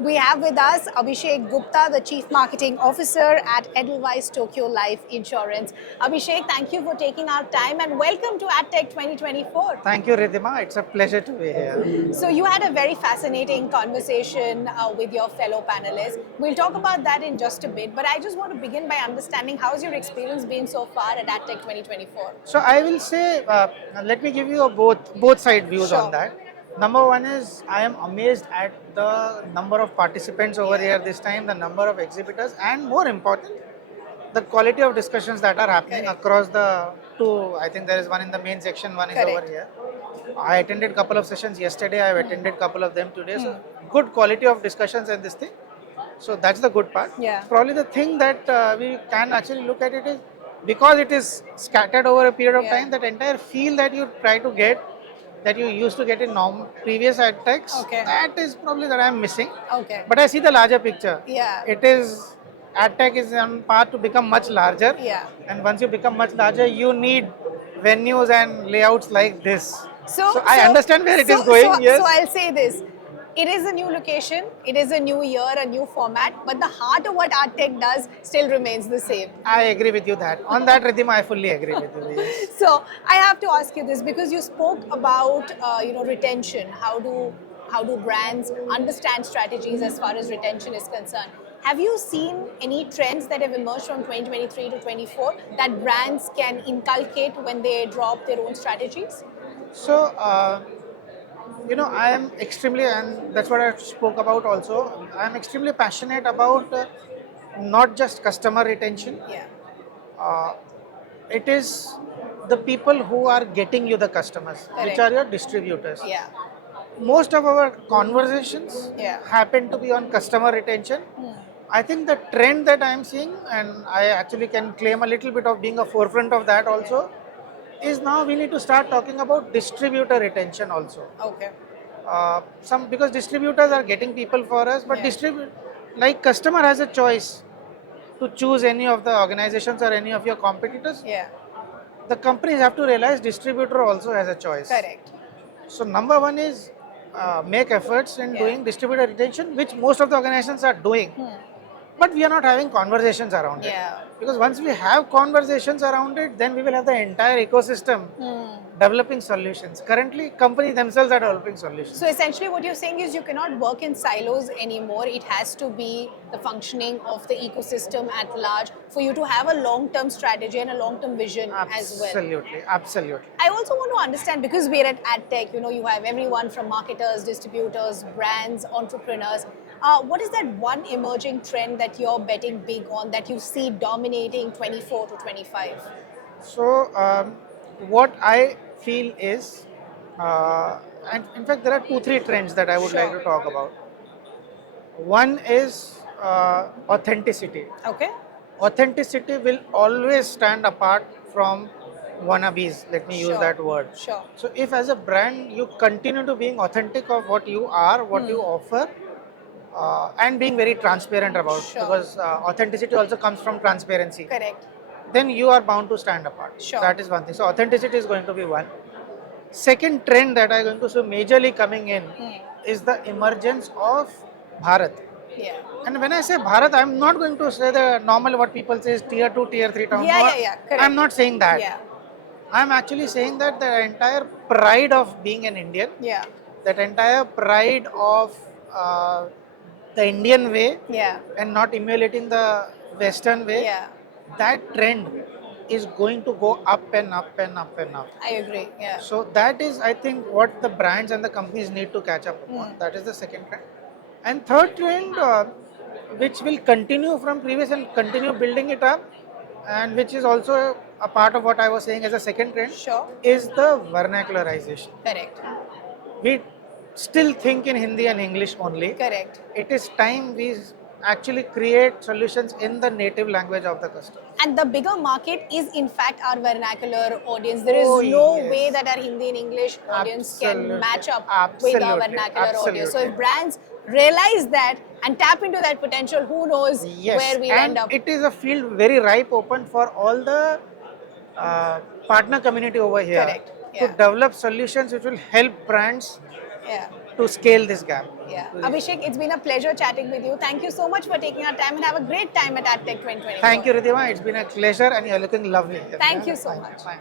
We have with us Abhishek Gupta, the Chief Marketing Officer at Edelweiss Tokyo Life Insurance. Abhishek, thank you for taking our time and welcome to AdTech 2024. Thank you, Ridhima. It's a pleasure to be here. So, you had a very fascinating conversation with your fellow panelists. We'll talk about that in just a bit, but I just want to begin by understanding how's your experience been so far at AdTech 2024? So I will say, let me give you a both side views on Sure. that. Number one is I am amazed at the number of participants over here this time, the number of exhibitors, and more important, the quality of discussions that are happening Correct. across the two. I think there is one in the main section, one is over Correct. here. I attended couple of sessions yesterday. I've attended couple of them today. So good quality of discussions and this thing. So that's the good part. Yeah. Probably the thing that we can actually look at it is because it is scattered over a period of Yeah. time, that entire feel that you try to get, that you used to get in previous ad techs, Okay. that is probably that I'm missing. Okay. But I see the larger picture. Yeah. It is, ad tech is on path to become much larger. Yeah. And once you become much larger, you need venues and layouts like this. So I understand where it is going, So yes. I'll say this. It is a new location, it is a new year, a new format, but the heart of what AdTech does still remains the same. I agree with you that. On that, Ridhima, I fully agree with you. Yes. So I have to ask you this because you spoke about retention. How do brands understand strategies as far as retention is concerned? Have you seen any trends that have emerged from 2023 to 24 that brands can inculcate when they draw up their own strategies? So, I am extremely, and that's what I spoke about also. I am extremely passionate about not just customer retention. Yeah. Uh, it is the people who are getting you the customers, which Correct. are your distributors. Yeah. Most of our conversations Yeah. happen to be on customer retention. I think the trend that I am seeing, and I actually can claim a little bit of being a forefront of that also, is now we need to start talking about distributor retention also. Okay. Some because distributors are getting people for us, but Yeah. like customer has a choice to choose any of the organizations or any of your competitors. Yeah. The companies have to realize distributor also has a choice. Correct. So number one is make efforts in Yeah. doing distributor retention, which most of the organizations are doing. But we are not having conversations around it. Yeah. Because once we have conversations around it, then we will have the entire ecosystem developing solutions. Currently, companies themselves are developing solutions. So essentially what you're saying is you cannot work in silos anymore. It has to be the functioning of the ecosystem at large for you to have a long-term strategy and a long-term vision as well. Absolutely, absolutely. I also want to understand, because we're at AdTech, you have everyone from marketers, distributors, brands, entrepreneurs. What is that one emerging trend that you're betting big on that you see dominating 24 to 25? So, what I feel is, and in fact, there are 2, 3 trends that I would like to talk about. One is authenticity. Okay. Authenticity will always stand apart from wannabes. Let me use that word. Sure. So, if as a brand you continue to being authentic of what you are, what you offer, and being very transparent about, because authenticity also comes from transparency. Correct. Then you are bound to stand apart. Sure. That is one thing. So authenticity is going to be one. Second trend that I am going to see majorly coming in is the emergence of Bharat. Yeah. And when I say Bharat, I am not going to say the normal what people say is tier 2, tier 3 town. Yeah, No, yeah, yeah. Correct. I am not saying that. Yeah. I am actually saying that the entire pride of being an Indian, Yeah. that entire pride of the Indian way, Yeah. and not emulating the Western way, Yeah. that trend is going to go up and up and up and up. I agree. Yeah. So that is, I think, what the brands and the companies need to catch up upon. That is the second trend. And third trend, which will continue from previous and continue building it up, and which is also a part of what I was saying as a second trend, Sure. is the vernacularization. Correct. We still think in Hindi and English only. Correct. It is time we actually create solutions in the native language of the customer. And the bigger market is in fact our vernacular audience. There is Oh, no yes. way that our Hindi and English audience can Absolutely. match up with our Absolutely. vernacular audience. So Absolutely. if brands realize that and tap into that potential, who knows where we and end up. it is a field very ripe open for all the partner community over here Correct. to Yeah. develop solutions which will help brands Yeah. to scale this gap. Yeah. Abhishek, it's been a pleasure chatting with you. Thank you so much for taking our time and have a great time at AdTech 2024. Thank you, Ridhima. It's been a pleasure and you're looking lovely. Thank you so Fine, much. fine.